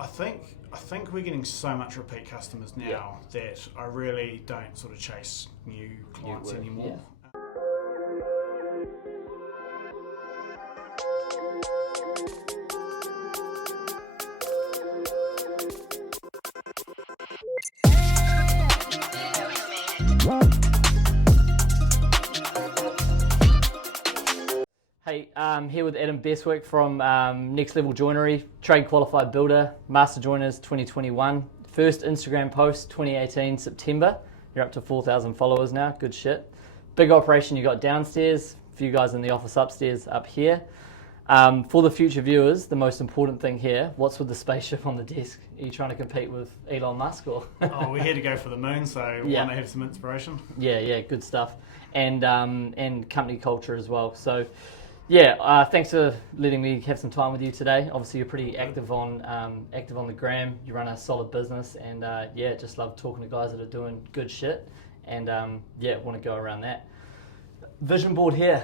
I think we're getting so much repeat customers now that I really don't sort of chase new clients anymore. Hey, I'm here with Adam Beswick from Next Level Joinery, trade qualified builder, Master Joiners 2021. First Instagram post 2018 September. You're up to 4,000 followers now, good shit. Big operation you got downstairs, a few guys in the office upstairs, up here. For the future viewers, the most important thing here, what's with the spaceship on the desk? Are you trying to compete with Elon Musk or? Oh, we're here to go for the moon, so we want to have some inspiration. Yeah, good stuff. And company culture as well. So yeah, thanks for letting me have some time with you today. Obviously, you're pretty active on the gram. You run a solid business, and just love talking to guys that are doing good shit. And want to go around that. Vision board here.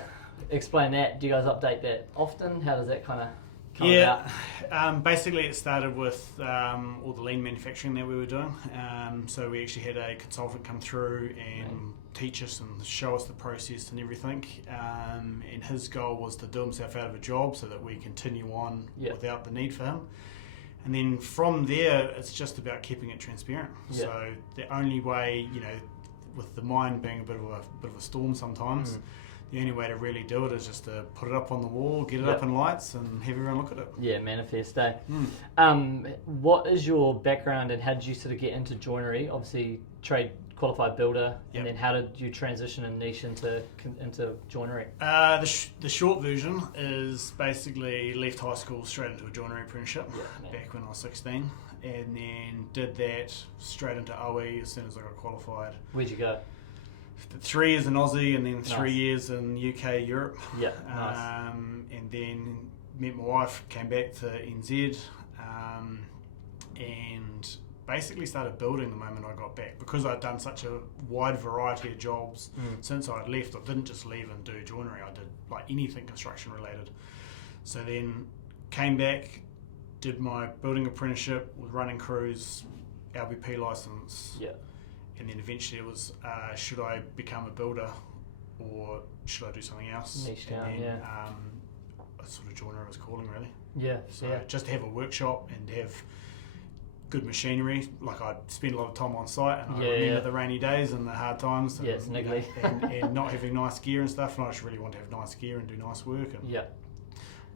Explain that. Do you guys update that often? How does that kind of come about? Basically, it started with all the lean manufacturing that we were doing. So we actually had a consultant come through and teach us and show us the process and everything. And his goal was to do himself out of a job so that we continue on without the need for him. And then from there, it's just about keeping it transparent. So the only way, with the mind being a bit of a storm sometimes. The only way to really do it is just to put it up on the wall, get it up in lights, and have everyone look at it. Yeah, manifest, eh? What is your background and how did you sort of get into joinery? Obviously, trade qualified builder, and then how did you transition and niche into joinery? The short version is basically left high school straight into a joinery apprenticeship back when I was 16, and then did that straight into OE as soon as I got qualified. Where'd you go? 3 years in Aussie and then 3 years in UK, Europe. Yeah, nice. And then met my wife, came back to NZ, and basically started building the moment I got back. Because I'd done such a wide variety of jobs since I'd left, I didn't just leave and do joinery, I did like anything construction related. So then came back, did my building apprenticeship with running crews, LBP license. Yeah. And then eventually it was, should I become a builder or should I do something else? Niche down, sort of joinery was calling really. Yeah. So just to have a workshop and have good machinery, like I'd spend a lot of time on site and I remember the rainy days and the hard times and, it's niggly. and not having nice gear and stuff, and I just really want to have nice gear and do nice work and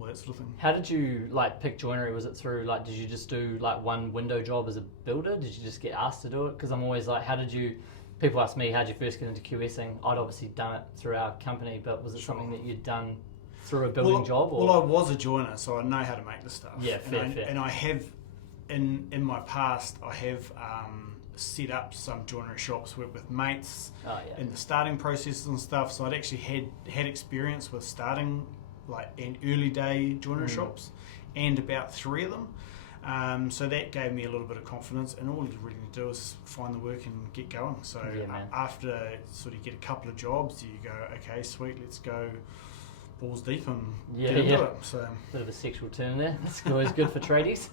all that sort of thing. How did you pick joinery? Was it through did you just do one window job as a builder? Did you just get asked to do it? Because I'm always people ask me, how did you first get into QSing? I'd obviously done it through our company, but was it something that you'd done through a building job? Or? Well, I was a joiner, so I know how to make the stuff. Yeah, fair. And I have, in my past, I have set up some joinery shops, worked with mates in the starting processes and stuff, so I'd actually had experience with starting in early day joinery shops, and about 3 of them. So that gave me a little bit of confidence, and all you really need to do is find the work and get going. So after sort of get a couple of jobs, you go, okay, sweet, let's go balls deep and get into it. So bit of a sexual term there. That's always good for tradies.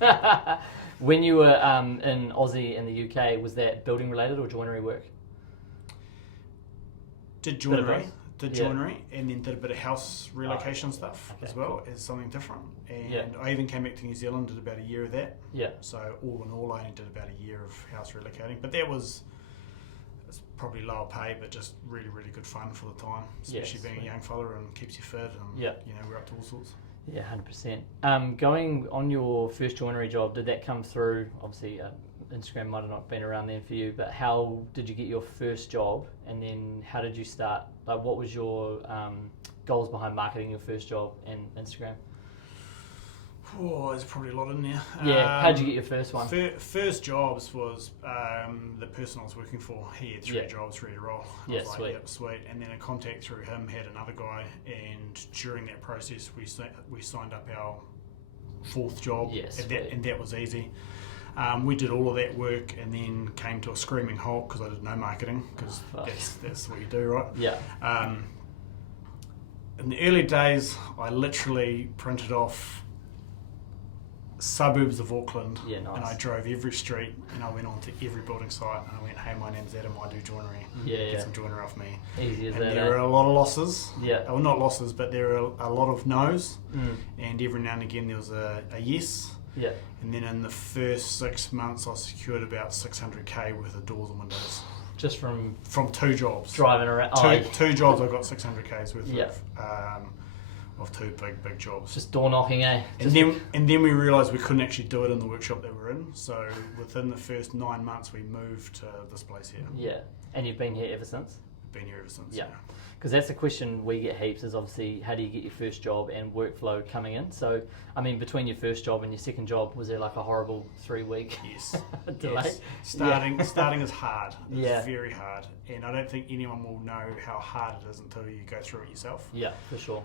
When you were in Aussie and the UK, was that building related or joinery work? Did joinery and then did a bit of house relocation stuff as well as something different. And I even came back to New Zealand, did about a year of that. Yeah. So all in all, I only did about a year of house relocating. But it's probably lower pay, but just really, really good fun for the time, especially being a young fella and keeps you fit. And we're up to all sorts. Yeah, 100%. Going on your first joinery job, did that come through? Obviously, Instagram might have not been around then for you, but how did you get your first job, and then how did you start? What was your goals behind marketing your first job and Instagram? Oh, there's probably a lot in there. Yeah, how did you get your first one? First jobs was the person I was working for. He had 3 jobs ready to roll. I was sweet. Yep, sweet. And then a contact through him had another guy, and during that process, we signed up our 4th job, and that was easy. We did all of that work and then came to a screaming halt because I did no marketing, because that's what you do, right? Yeah. In the early days, I literally printed off suburbs of Auckland, Yeah, nice. and I drove every street, and I went on to every building site, and I went, hey, my name's Adam, I do joinery. Get some joinery off me. Easy as and that. There are a lot of losses. Yeah. Well, not losses, but there are a lot of no's, and every now and again there was a yes. Yeah. And then in the first 6 months, I secured about 600k worth of doors and windows. Just from 2 jobs. Driving around. Two jobs, I got 600k's worth of 2 big jobs. Just door knocking, eh? And then we realised we couldn't actually do it in the workshop that we're in. So within the first 9 months, we moved to this place here. Yeah. And you've been here ever since? Been here ever since. Yeah. Because that's the question we get heaps, is obviously how do you get your first job and workflow coming in. So, I mean, between your first job and your second job, was there like a horrible 3-week delay? Yes. Starting is hard. It's very hard. And I don't think anyone will know how hard it is until you go through it yourself. Yeah, for sure.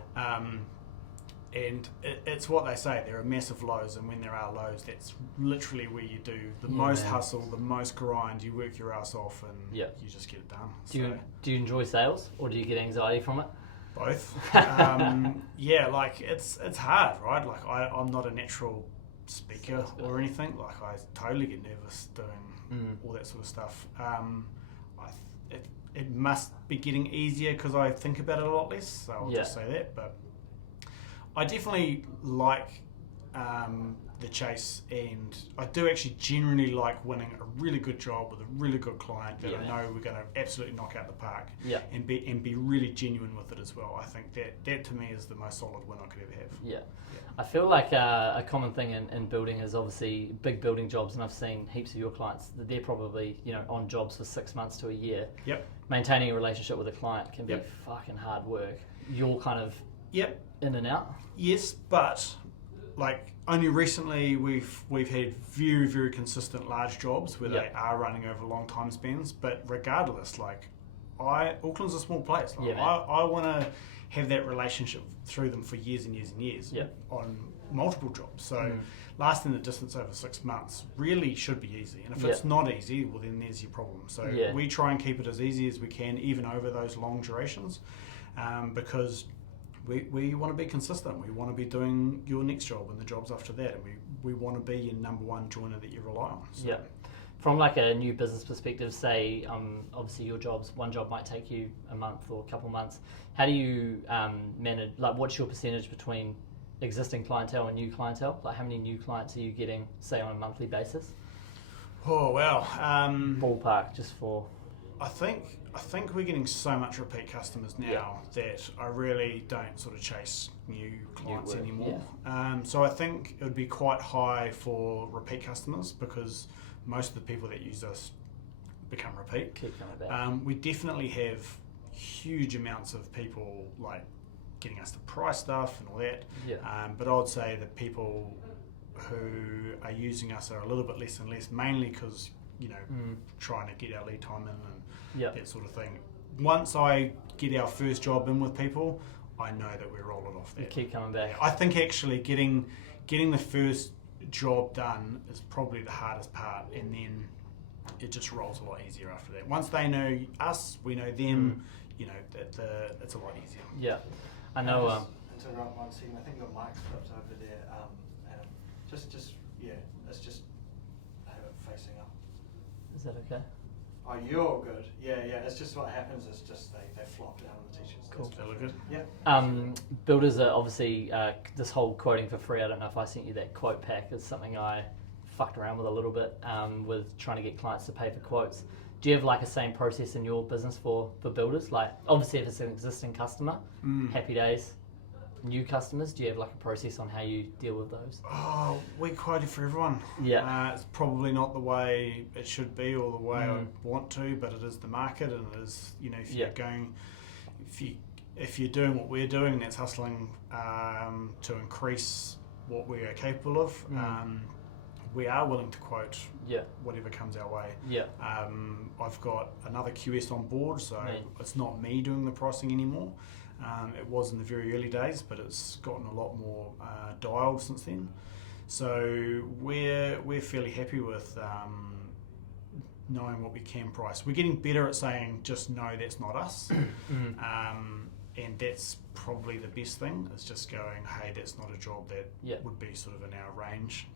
And it's what they say, there are massive lows, and when there are lows, that's literally where you do the most hustle, the most grind, you work your ass off, and you just get it done. Do you enjoy sales, or do you get anxiety from it? Both. It's hard, right? Like I'm not a natural speaker or anything. Like I totally get nervous doing all that sort of stuff. It must be getting easier because I think about it a lot less, so I'll just say that. But I definitely like the chase, and I do actually genuinely like winning a really good job with a really good client that I know we're going to absolutely knock out the park, and be really genuine with it as well. I think that to me is the most solid win I could ever have. Yeah. I feel like a common thing in building is obviously big building jobs, and I've seen heaps of your clients that they're probably on jobs for 6 months to a year. Yep. Maintaining a relationship with a client can be fucking hard work. You're kind of in and out. Yes, but like only recently we've had very, very consistent large jobs where they are running over long time spans. But regardless, like Auckland's a small place. Like, I want to have that relationship through them for years and years and years on multiple jobs. So lasting the distance over 6 months really should be easy. And if it's not easy, well then there's your problem. So we try and keep it as easy as we can, even over those long durations, because we want to be consistent. We want to be doing your next job and the jobs after that, and we want to be your number one joiner that you rely on. So. From like a new business perspective, say obviously one job might take you a month or a couple months. How do you manage, like what's your percentage between existing clientele and new clientele? Like how many new clients are you getting, say, on a monthly basis? Oh wow. Ballpark, just for... I think we're getting so much repeat customers now that I really don't sort of chase new clients anymore. So I think it would be quite high for repeat customers because most of the people that use us become repeat. Keep coming back. We definitely have huge amounts of people like getting us to price stuff and all that. But I would say that people who are using us are a little bit less and less, mainly because trying to get our lead time in and that sort of thing. Once I get our first job in with people, I know that we're rolling off that. You keep coming back. I think actually getting the first job done is probably the hardest part, and then it just rolls a lot easier after that. Once they know us, we know them. It's a lot easier. Yeah, I know. Interrupt 1 second. I think your mic's flipped over there. Adam, it's just have it facing up. Is that okay? Oh, you're good. Yeah. It's just what happens is just they flop down on the t-shirts. Cool. That look good? Yeah. Builders are obviously this whole quoting for free. I don't know if I sent you that quote pack. It's something I fucked around with a little bit with trying to get clients to pay for quotes. Do you have like a same process in your business for builders? Like obviously if it's an existing customer, happy days. New customers, do you have like a process on how you deal with those? Oh, we quote it for everyone. It's probably not the way it should be or the way I want to, but it is the market, and it is, if you're doing what we're doing, that's hustling to increase what we are capable of. We are willing to quote whatever comes our way. I've got another QS on board, so it's not me doing the pricing anymore. It was in the very early days, but it's gotten a lot more dialed since then. So we're fairly happy with knowing what we can price. We're getting better at saying just no, that's not us, and that's probably the best thing. Is just going, hey, that's not a job that would be sort of in our range.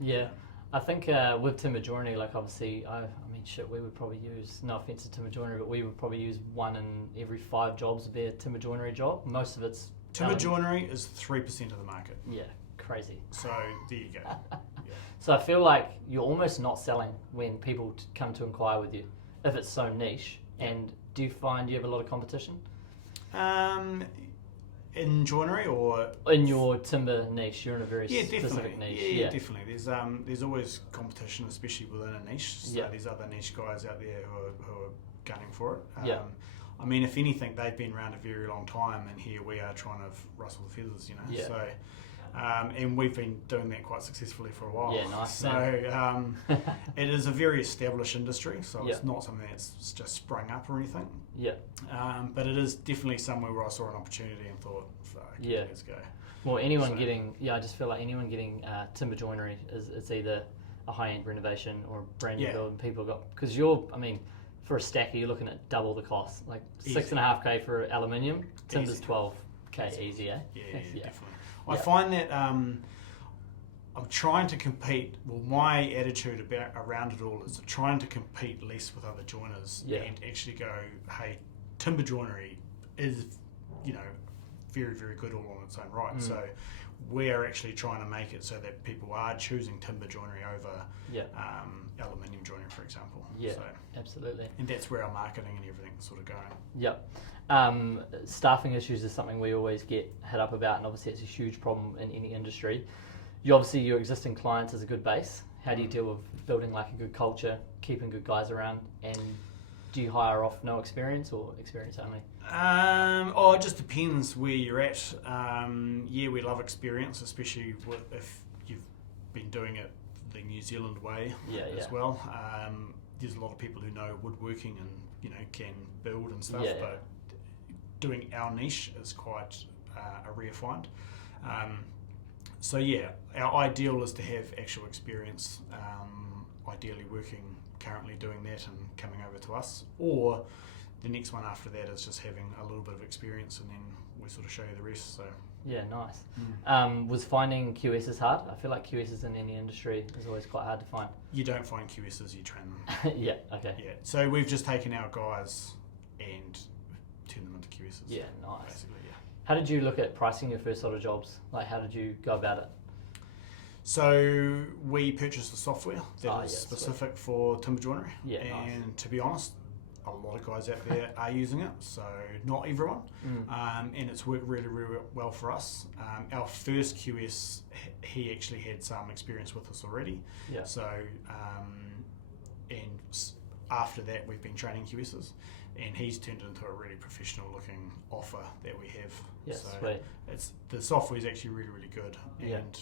Yeah. I think with timber joinery, like obviously, I mean, shit, we would probably use, no offense to timber joinery, but we would probably use 1 in every 5 jobs would be a timber joinery job. Most of it's Timber joinery is 3% of the market. Yeah, crazy. So there you go. Yeah. So I feel like you're almost not selling when people come to inquire with you, if it's so niche. And do you find you have a lot of competition? In joinery or in your timber niche? You're in a very specific definitely. niche. Yeah, definitely. There's always competition, especially within a niche. So there's other niche guys out there who are gunning for it. I mean, if anything, they've been around a very long time, and here we are trying to rustle the feathers, you know. Yeah. So, and we've been doing that quite successfully for a while. Yeah, nice. So it is a very established industry, so it's not something that's just sprung up or anything. Yeah. But it is definitely somewhere where I saw an opportunity and thought, fuck, let's go. Well, anyone getting, I just feel like anyone getting timber joinery it's either a high-end renovation or a brand new build, and people got, because for a stacker, you're looking at double the cost, like Easy. $6,500 for aluminium. Timber's Easy. $12,000 easy, eh? Yeah, definitely. I find that I'm trying to compete. Well, my attitude around it all is trying to compete less with other joiners and actually go, hey, timber joinery is, very, very good all on its own right. So we're actually trying to make it so that people are choosing timber joinery over aluminium joinery, for example. Yeah, so, absolutely. And that's where our marketing and everything is sort of going. Yep. Staffing issues is something we always get hit up about, and obviously it's a huge problem in any industry. Your existing clients is a good base. How do you deal with building like a good culture, keeping good guys around, and do you hire off no experience or experience only? It just depends where you're at. We love experience, especially if you've been doing it the New Zealand way as well. There's a lot of people who know woodworking and can build and stuff, but doing our niche is quite a rare find. Our ideal is to have actual experience, ideally working currently doing that and coming over to us, or the next one after that is just having a little bit of experience and then we sort of show you the rest. So yeah, nice. Was finding QSs hard? I feel like QSs in any industry is always quite hard to find. You don't find QSs, you train them. Yeah, okay. Yeah, so we've just taken our guys and turned them into QSs. Yeah, nice. Basically, yeah. How did you look at pricing your first sort of jobs? Like, how did you go about it? So we purchased the software that is specific for timber joinery. Yeah, and nice. to be honest, a lot of guys out there are using it, so not everyone. And it's worked really, really well for us. Our first QS, he actually had some experience with us already. Yeah. So, and after that, we've been training QSs, and he's turned into a really professional-looking offer that we have. Yeah, so sweet. The software is actually really, really good, and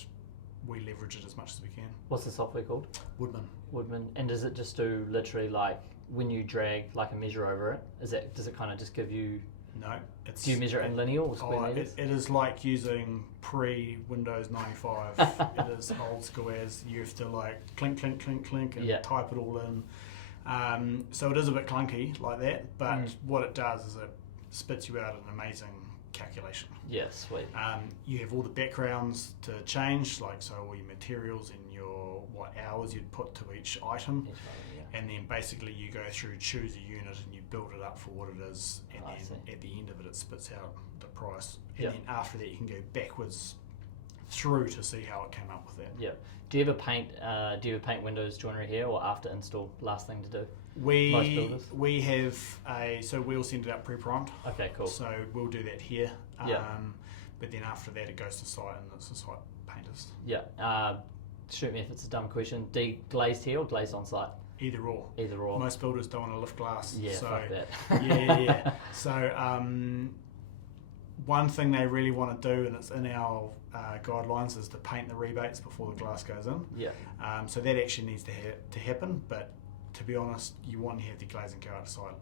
we leverage it as much as we can. What's the software called? Woodman. And does it just do literally like when you drag like a measure over it? Does it kind of just give you? No. Do you measure it in linear or square meters? It is like using pre-Windows 95. It is old school as you have to like clink, clink, clink, clink and type it all in. So it is a bit clunky like that, but what it does is it spits you out an amazing calculation. Yeah, sweet. You have all the backgrounds to change, like so all your materials and your what hours you'd put to each item, and then basically you go through, choose a unit, and you build it up for what it is, and then at the end of it, it spits out the price, and then after that you can go backwards through to see how it came up with that. Yeah. Do you ever paint? Do you ever paint Windows joinery here, or after install? Last thing to do. We have so we'll send it out pre-primed. Okay, cool. So we'll do that here. But then after that it goes to site and it's the site painters. Yeah. Shoot me if it's a dumb question. Glazed here or glazed on site? Either or. Either or. Most builders don't want to lift glass. Yeah, so, fuck that. yeah. So one thing they really want to do, and it's in our guidelines, is to paint the rebates before the glass goes in. Yeah. So that actually needs to happen, but to be honest, you want to have the glazing go out to site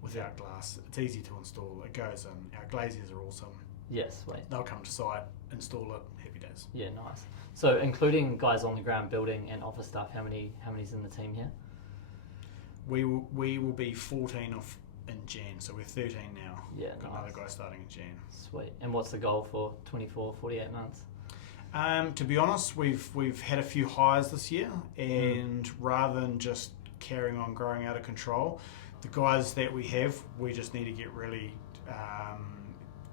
without glass. It's easy to install. It goes in. Our glaziers are awesome. Yes, sweet. They'll come to site, install it, happy days. Yeah, nice. So including guys on the ground building and office staff, how many's in the team here? We will be 14 in Jan, so we're 13 now. Yeah, Got nice. another guy starting in Jan. Sweet. And what's the goal for 24, 48 months? To be honest, we've had a few hires this year, and rather than just carrying on growing out of control, the guys that we have, we just need to get really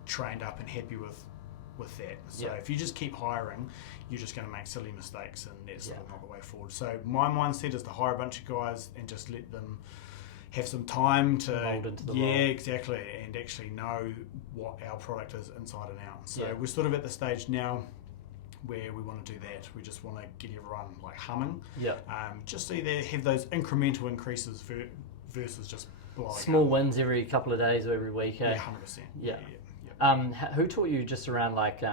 trained up and happy with that. So if you just keep hiring, you're just going to make silly mistakes, and that's sort of not the way forward. So my mindset is to hire a bunch of guys and just let them have some time to mold into the role. role. Exactly, and actually know what our product is inside and out. So we're sort of at the stage now where we want to do that. We just want to get everyone like humming. Just so they have those incremental increases versus just blowing Small up. wins every couple of days or every week. Yeah, Eh? 100%. Yeah. Yeah. Who taught you just around like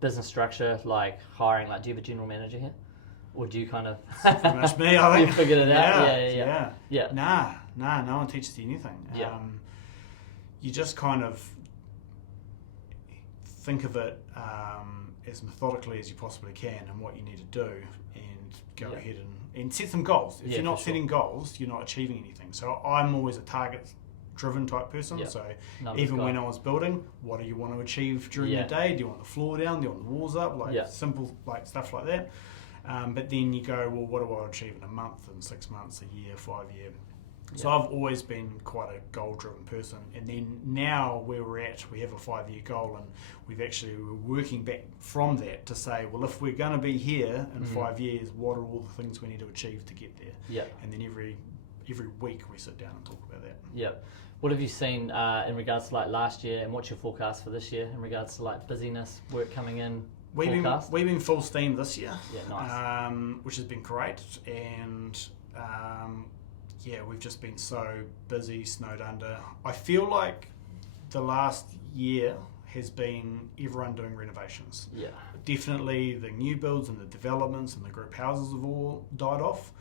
business structure, like hiring? Like, do you have a general manager here, or do you kind of Pretty much me, I think. you figured it out? Yeah. Nah, no one teaches you anything. You just kind of think of it as methodically as you possibly can and what you need to do, and go ahead and set some goals. If you're not setting goals, you're not achieving anything. So I'm always a target-driven type person. So even when I was building, what do you want to achieve during your day? Do you want the floor down? Do you want the walls up? Like simple like stuff like that. But then you go, well, what do I achieve in a month, in 6 months, a year, 5 year? So I've always been quite a goal-driven person. And then now where we're at, we have a 5-year goal, and we're working back from that to say, well, if we're going to be here in 5 years, what are all the things we need to achieve to get there? And then every week we sit down and talk about that. What have you seen in regards to like last year, and what's your forecast for this year in regards to like busyness, work coming in? We've been full steam this year, nice. Which has been great, and we've just been so busy, snowed under. I feel like the last year has been everyone doing renovations. Definitely the new builds and the developments and the group houses have all died off.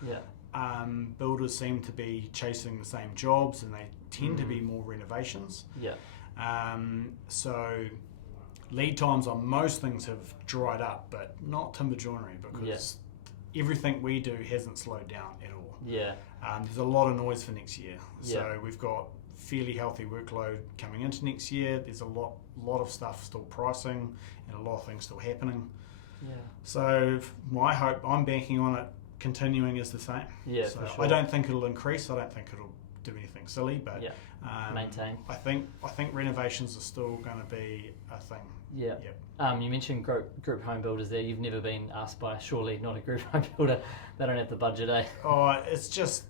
Builders seem to be chasing the same jobs, and they tend to be more renovations. So lead times on most things have dried up, but not timber joinery, because everything we do hasn't slowed down at all. There's a lot of noise for next year. So we've got fairly healthy workload coming into next year. There's a lot of stuff still pricing, and a lot of things still happening. So my hope, I'm banking on it continuing is the same. So for sure. I don't think it'll increase. I don't think it'll do anything silly, but maintain. I think renovations are still going to be a thing. You mentioned group home builders there. You've never been asked by, surely not a group home builder, they don't have the budget, eh? Oh, it's just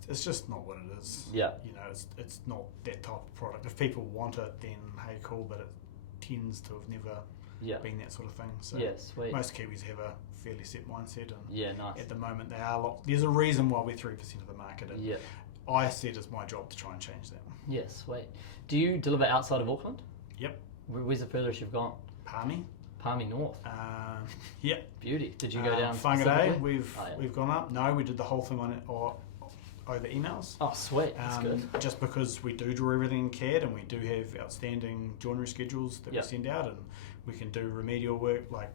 not what it is. You know, it's not that type of product. If people want it, then hey, cool, but it tends to have never been that sort of thing. So sweet. Most Kiwis have a fairly set mindset, and nice. At the moment they are. There's a reason why we're 3% of the market, and I see it as my job to try and change that. Sweet. Do you deliver outside of Auckland? Yep. Where's the furthest you've gone? Palmy North. Beauty. Did you go down? Whangarei, we've gone up. No, we did the whole thing on it over emails. Oh, sweet. That's good. Just because we do draw everything in CAD, and we do have outstanding joinery schedules that we send out, and we can do remedial work like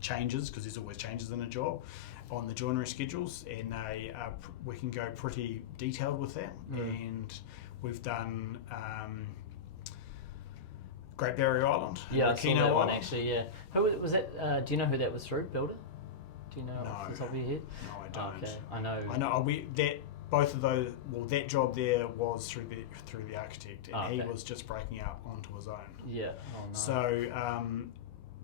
changes, because there's always changes in a job on the joinery schedules, and we can go pretty detailed with that. And we've done Great Barrier Island. I saw that one actually. Who was that? Do you know who that was through? Builder? Do you know off the top of your head? No, I don't. Okay, I know. Both of those. Well, that job there was through the architect, and he was just breaking out onto his own. Oh, no. So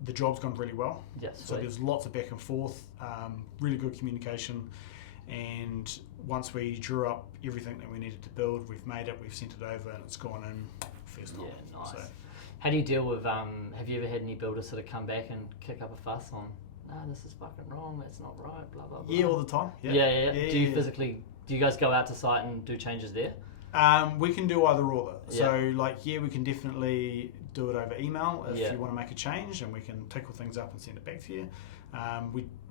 the job's gone really well. So there's lots of back and forth, really good communication, and once we drew up everything that we needed to build, we've made it, we've sent it over, and it's gone in first time. Nice. So, how do you deal with, have you ever had any builders sort of come back and kick up a fuss on, this is fucking wrong, that's not right, blah, blah, blah? Yeah, all the time. Do you guys go out to site and do changes there? We can do either or. So, we can definitely do it over email if you want to make a change, and we can tickle things up and send it back to you.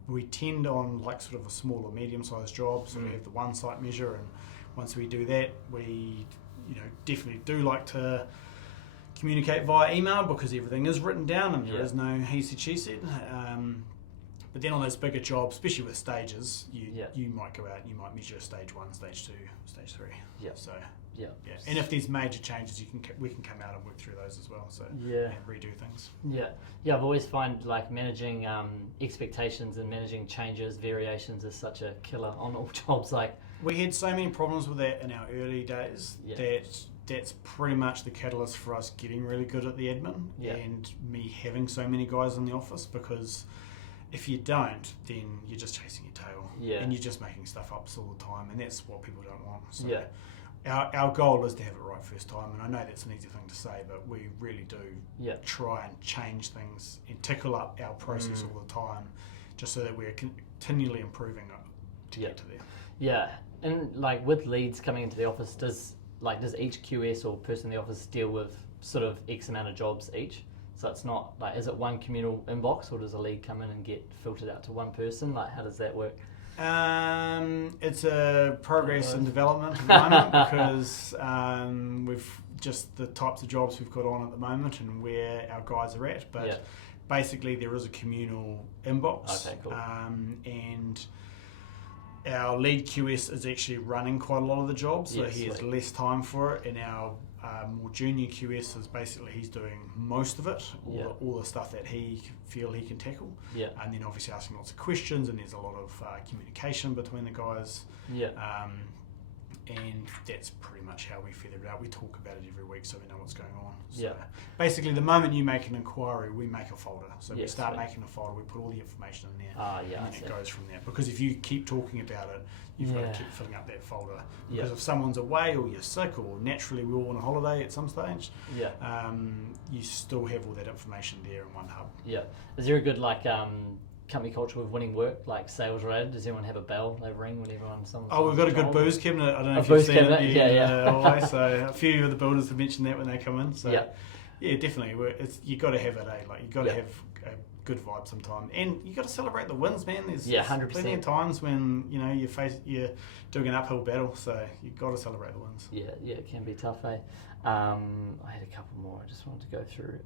We tend on like sort of a small or medium-sized job, so we have the one site measure, and once we do that, we definitely do like to communicate via email, because everything is written down and there is no he said, she said. But then on those bigger jobs, especially with stages, Yeah. you might go out and you might measure stage 1, stage 2, stage 3. Yeah. So Yeah. and if there's major changes, we can come out and work through those as well. So Yeah. and redo things. Yeah, yeah. I've always find like managing expectations and managing changes, variations is such a killer on all jobs. Like We had so many problems with that in our early days that's pretty much the catalyst for us getting really good at the admin and me having so many guys in the office, because if you don't, then you're just chasing your tail and you're just making stuff up all the time, and that's what people don't want. So our goal is to have it right first time, and I know that's an easy thing to say, but we really do try and change things and tickle up our process all the time, just so that we're continually improving it to get to there. Yeah, and like with leads coming into the office, does each QS or person in the office deal with sort of X amount of jobs each? So it's not like, is it one communal inbox, or does a lead come in and get filtered out to one person? Like, how does that work? It's a progress and development at the moment, because we've just the types of jobs we've got on at the moment and where our guys are at. But basically, there is a communal inbox, okay, cool. And our lead QS is actually running quite a lot of the jobs, so he has less time for it. And our more junior QS is basically he's doing most of it, all the stuff that he feel he can tackle. And then obviously asking lots of questions, and there's a lot of communication between the guys. And that's pretty much how we feather it out. We talk about it every week so we know what's going on. So basically, the moment you make an inquiry, we make a folder. So we start making a folder, we put all the information in there, and then it goes from there. Because if you keep talking about it, you've got to keep filling up that folder. Because if someone's away, or you're sick, or naturally we're all on a holiday at some stage, you still have all that information there in one hub. Is there a good company culture with winning work, like sales related? Does everyone have a bell they ring when someone's we've got a good booze cabinet. I don't know if you've seen it. So a few of the builders have mentioned that when they come in. So yeah, definitely. You got to have it. You got to have a good vibe sometime, and you got to celebrate the wins, man. There's 100%. Plenty of times when you're doing an uphill battle, so you got to celebrate the wins. Yeah, it can be tough, eh? I had a couple more I just wanted to go through.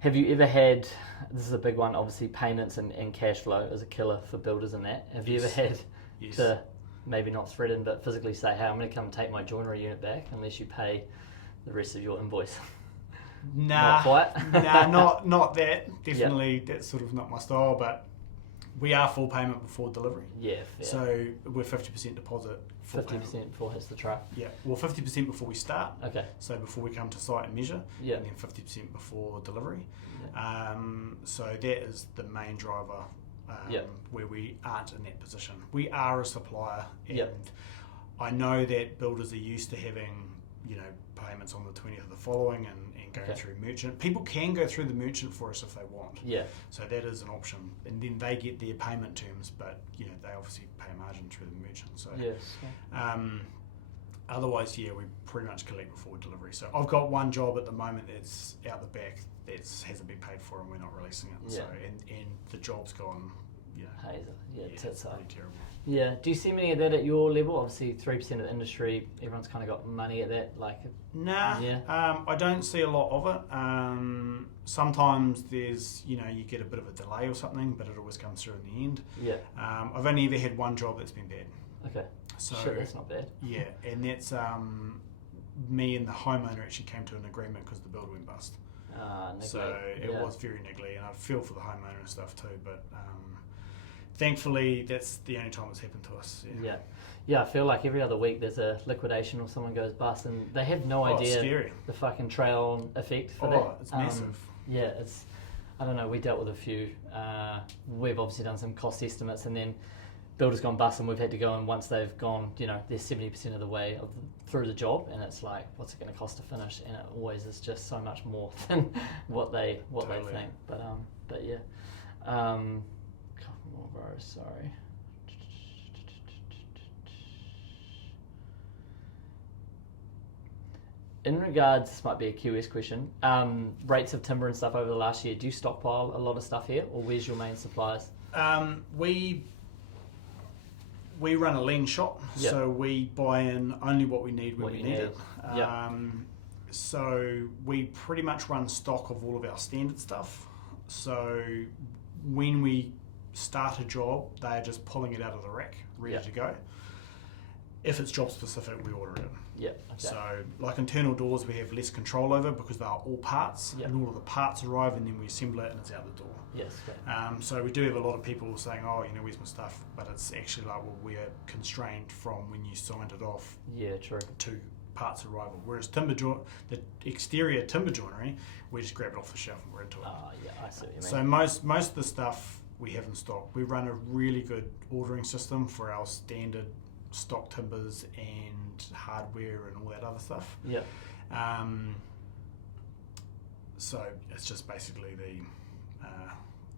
Have you ever had, this is a big one, obviously payments and cash flow is a killer for builders and that. Have you ever had to, maybe not threaten, but physically say, hey, I'm going to come and take my joinery unit back unless you pay the rest of your invoice? Nah, not quite? not that. Definitely, that's sort of not my style, but we are full payment before delivery. Yeah, fair. So we're 50% deposit. 50% before it hits the truck? Yeah, well 50% before we start. Okay. So before we come to site and measure, and then 50% before delivery. So that is the main driver where we aren't in that position. We are a supplier, and I know that builders are used to having, payments on the 20th of the following and going through merchant. People can go through the merchant for us if they want. Yeah. So that is an option, and then they get their payment terms, but they obviously pay a margin through the merchant. So otherwise, we pretty much collect before delivery. So I've got one job at the moment that's out the back that hasn't been paid for, and we're not releasing it. Yeah. So and the job's gone. Hazer. It's pretty terrible. Yeah. Do you see many of that at your level? Obviously, 3% of the industry, everyone's kind of got money at that. Nah. Yeah. I don't see a lot of it. Sometimes there's, you get a bit of a delay or something, but it always comes through in the end. Yeah. I've only ever had one job that's been bad. Okay. So sure, that's not bad. Yeah, and that's me and the homeowner actually came to an agreement because the builder went bust. So it was very niggly, and I feel for the homeowner and stuff too, but thankfully that's the only time it's happened to us. Yeah, I feel like every other week there's a liquidation or someone goes bust, and they have no idea the fucking trail effect for that. It's massive. I don't know, we dealt with a few. We've obviously done some cost estimates, and then builders gone bust, and we've had to go, and once they've gone, they're 70% of the way through the job, and it's like, what's it going to cost to finish? And it always is just so much more than what they think. But yeah. Couple more rows, sorry. In regards, this might be a QS question, rates of timber and stuff over the last year, do you stockpile a lot of stuff here, or where's your main suppliers? We run a lean shop, so we buy in only what we need when we need it. So we pretty much run stock of all of our standard stuff. So when we start a job, they're just pulling it out of the rack, ready Yeah. to go. If it's job specific, we order it. Yeah. Okay. So, like internal doors, we have less control over because they are all parts, Yeah. and all of the parts arrive, and then we assemble it, and it's out the door. Yes. Okay. So we do have a lot of people saying, "Oh, where's my stuff?" But it's actually like, well, we're constrained from when you signed it off Yeah. True. to parts arrival. Whereas the exterior timber joinery, we just grab it off the shelf and we're into it. Yeah. I see what you mean. So most of the stuff we have in stock. We run a really good ordering system for our standard stock timbers and hardware and all that other stuff. Yeah. So it's just basically the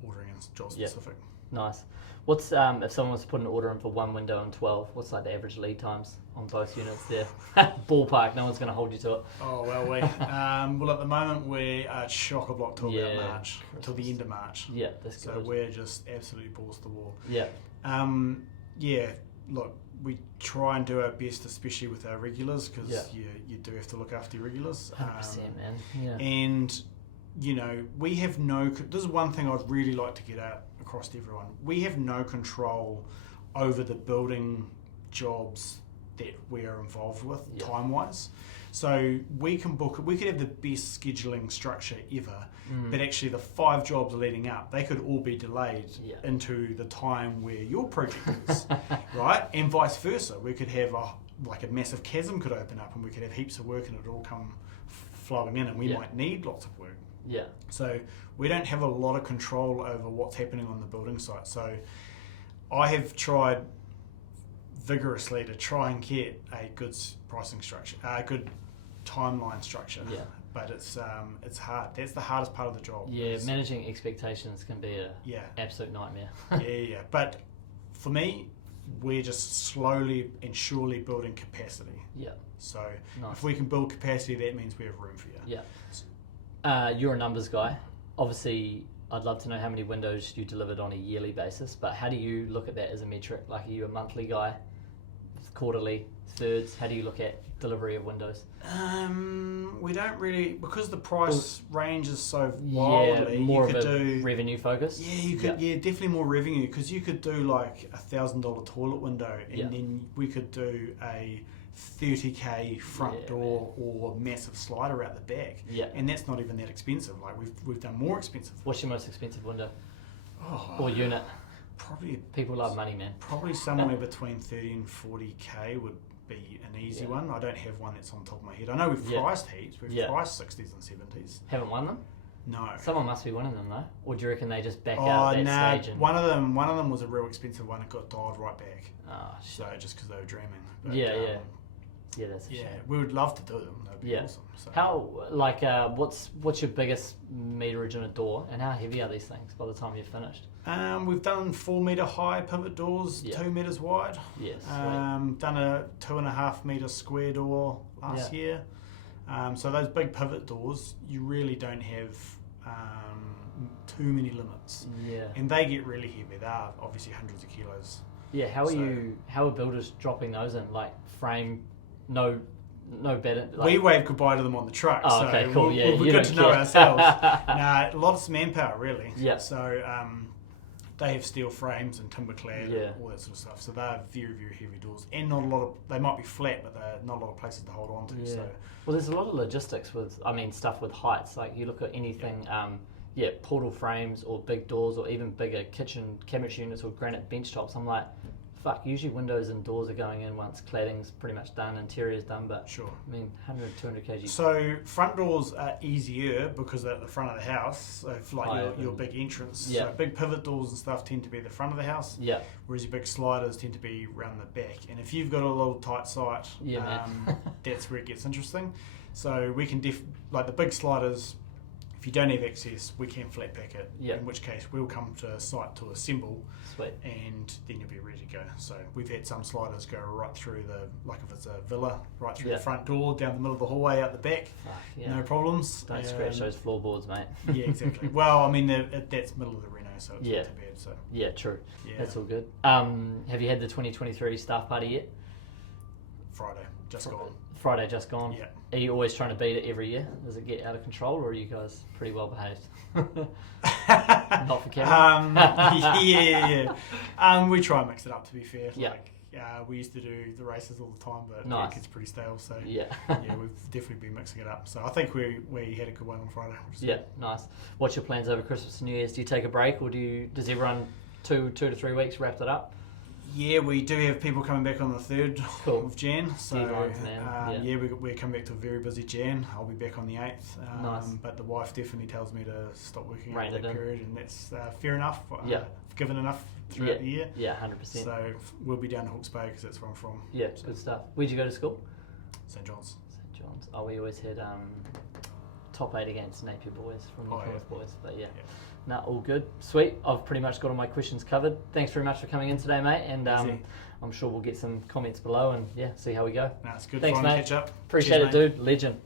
ordering and job Yeah. specific. Nice. What's if someone was to put an order in for one window and 12? What's like the average lead times on both units there? Ballpark. No one's going to hold you to it. Oh well, well at the moment we are chock-a-block till Yeah, about March, till the end of March. Yeah, that's So good. we're just absolutely balls to the wall. Yeah. Look, we try and do our best, especially with our regulars, because Yeah. you do have to look after your regulars. 100%, man. Yeah. And we have this is one thing I'd really like to get out across to everyone. We have no control over the building jobs that we're involved with, Yeah. time-wise. So we could have the best scheduling structure ever, but actually the 5 jobs leading up, they could all be delayed Yeah. into the time where your project is, right? And vice versa. We could have a massive chasm could open up, and we could have heaps of work, and it all come flowing in, and we Yeah. might need lots of work. Yeah. So we don't have a lot of control over what's happening on the building site. So I have tried vigorously to try and get a good pricing structure, a good timeline structure. Yeah. But it's hard. That's the hardest part of the job. Yeah, managing expectations can be a Yeah. absolute nightmare. Yeah. But for me, we're just slowly and surely building capacity. Yeah. So Nice. if we can build capacity, that means we have room for you. Yeah. You're a numbers guy. Obviously, I'd love to know how many windows you delivered on a yearly basis, but how do you look at that as a metric? Like, are you a monthly guy, quarterly, thirds? How do you look at delivery of windows? We don't really, because the price range is so wildly. More you of could a do revenue focus. Yeah, you could. Yeah, definitely more revenue, because you could do like $1,000 toilet window, and Yeah. then we could do a 30k front Yeah, door or massive slider out the back. Yeah. And that's not even that expensive. Like we've done more expensive. What's your most expensive window Oh, or unit? probably People love money, man. Probably somewhere between 30 and 40k would be an easy Yeah. one. I don't have one that's on top of my head. I know we've Yeah. priced heaps. We've Yeah. priced 60s and 70s. Haven't won them? No. Someone must be winning them though. Or do you reckon they just back Oh out at no! that stage? And... One of them was a real expensive one. It got dialed right back. Oh, shit. So just because they were dreaming. But, Yeah. Yeah, that's a Yeah, shame. we would love to do them. That'd be Yeah. awesome. So. How, what's your biggest meterage in a door, and how heavy are these things by the time you're finished? We've done 4 metre high pivot doors, Yeah. 2 metres wide. Yes. Done a 2.5 metre square door last year. So those big pivot doors, you really don't have too many limits, Yeah. and they get really heavy. They are obviously hundreds of kilos. Yeah. How are builders dropping those in? Like frame, no better. We waved goodbye to them on the truck. Oh, so okay, cool. We're, Yeah, we're you good don't to know care. ourselves. Nah, lots of manpower, really. Yeah. So they have steel frames and timber clad, Yeah. all that sort of stuff. So they're very, very heavy doors, and not a lot of. They might be flat, but they're not a lot of places to hold on to. Yeah. So Well, there's a lot of logistics with, stuff with heights. Like you look at anything, portal frames or big doors or even bigger kitchen cabinet units or granite bench tops. I'm like, fuck, usually windows and doors are going in once cladding's pretty much done, interior's done, but sure. 100, 200 kg. So front doors are easier because they're at the front of the house. So if your big entrance, Yeah. so big pivot doors and stuff tend to be at the front of the house. Yeah. Whereas your big sliders tend to be around the back. And if you've got a little tight site, Yeah, man. that's where it gets interesting. So we can like the big sliders, if you don't have access, we can flat pack it. Yeah. In which case we'll come to a site to assemble, Sweet. and then you'll be ready to go. So we've had some sliders go right through like if it's a villa, right through Yeah. the front door, down the middle of the hallway, out the back. Fuck, yeah. No problems. Don't scratch those floorboards, mate. Yeah, exactly. Well, I mean, that's middle of the reno, so it's Yeah. not too bad. So Yeah, true. yeah, That's all good. Have you had the 2023 staff party yet? Friday, just gone. Friday just gone. Yeah. Are you always trying to beat it every year? Does it get out of control, or are you guys pretty well behaved? Not for camera. Yeah. We try and mix it up, to be fair. Yeah. Like, we used to do the races all the time, but Nice. it gets pretty stale. So Yeah. we've definitely been mixing it up. So I think we had a good one on Friday. Which is Yeah, good. nice. What's your plans over Christmas and New Year's? Do you take a break, or does everyone 2 to 3 weeks wrap it up? Yeah, we do have people coming back on the 3rd Cool. of Jan. So Deadlines, man. Yeah. we're coming back to a very busy Jan. I'll be back on the 8th. Nice. But the wife definitely tells me to stop working Rein over it that in. period, and that's fair enough. Yeah. I've given enough throughout the year. Yeah, 100%. So we'll be down to Hawke's Bay because that's where I'm from. Yeah, good stuff. Where'd you go to school? St John's. St John's. Oh, we always had top 8 against Napier boys from the North boys. But yeah. No, all good. Sweet. I've pretty much got all my questions covered. Thanks very much for coming in today, mate. And I'm sure we'll get some comments below and see how we go. No, it's good Thanks, fun to mate. catch up. Appreciate Cheers, it, mate. dude. Legend.